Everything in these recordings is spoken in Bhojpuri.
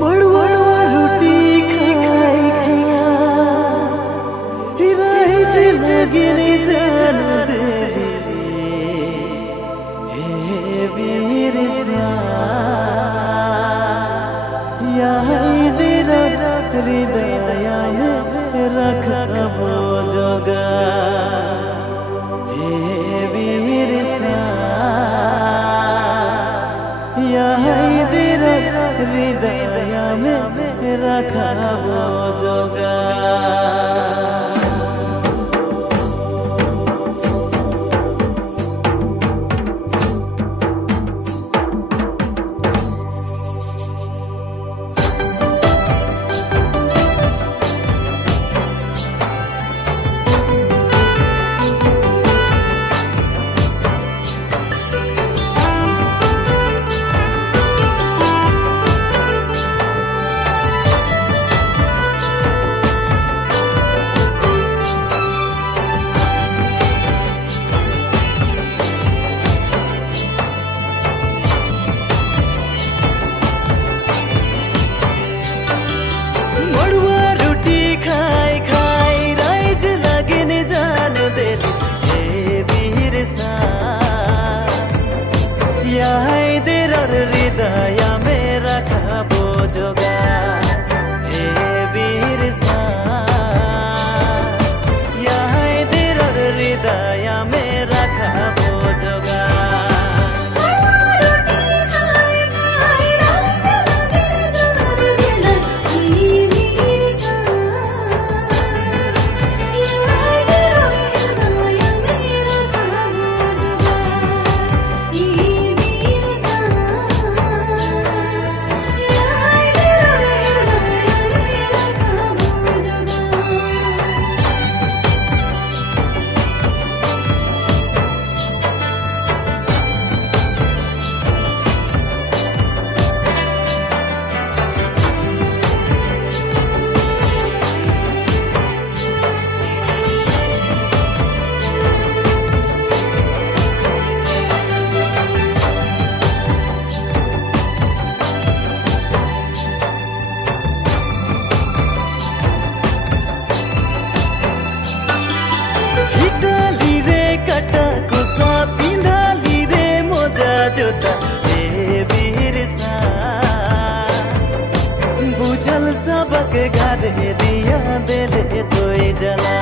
मड़वा रोटी खाई खैया हिराई जिंदगी जान दे हे वीर सा यही तेरा हृदय में रखबो जोगा हे वीर सा यही तेरा हृदय में रखबो जोगा। यही तेरा हृदय में रखबो जोगा हे वीर सा यही तेरा हृदय में रखबो जोगा। हे वीर सा बुझल सबक घर दिया दिल तो जला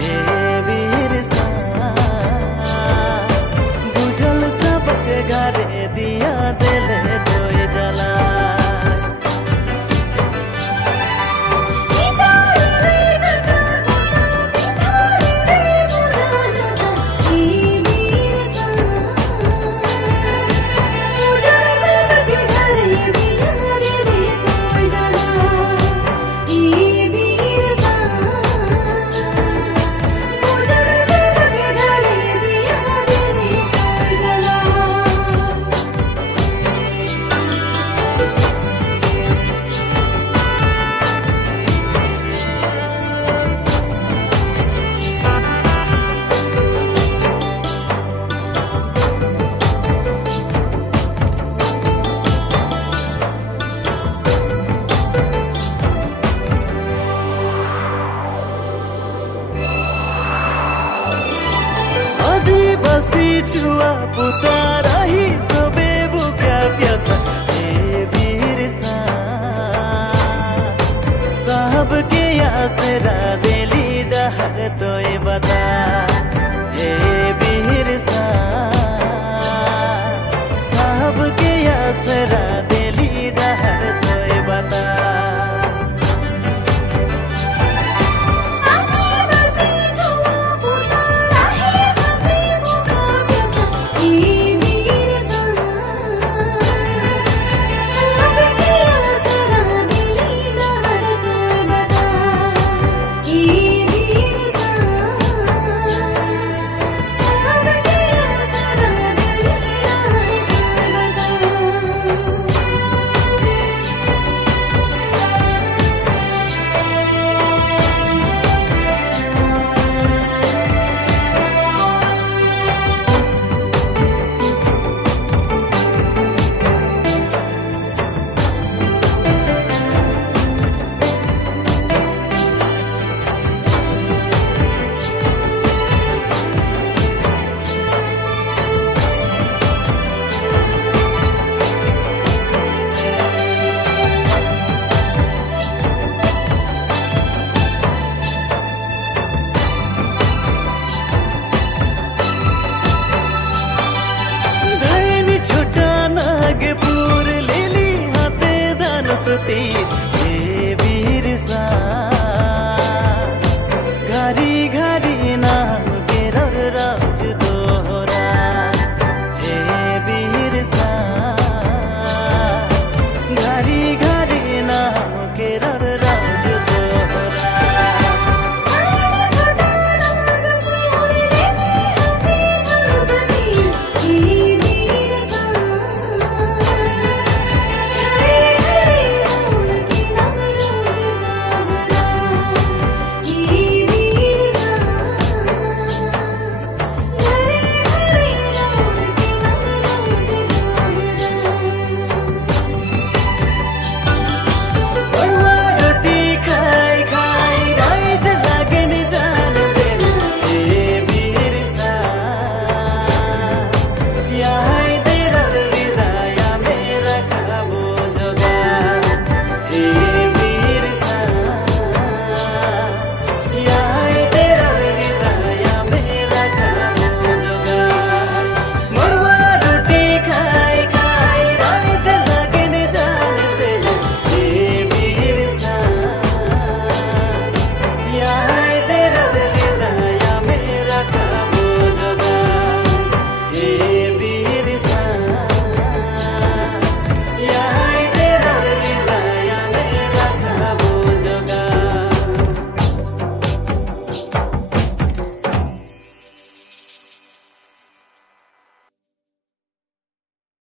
हे वीर सा बुझल सबक घर दिया दिल तो जला। बसी छुआ पुता रही सबे बुका प्यासा हे वीर सा साहब के आसरा दिली डहर तो बता हे वीर सा साहब के आसरा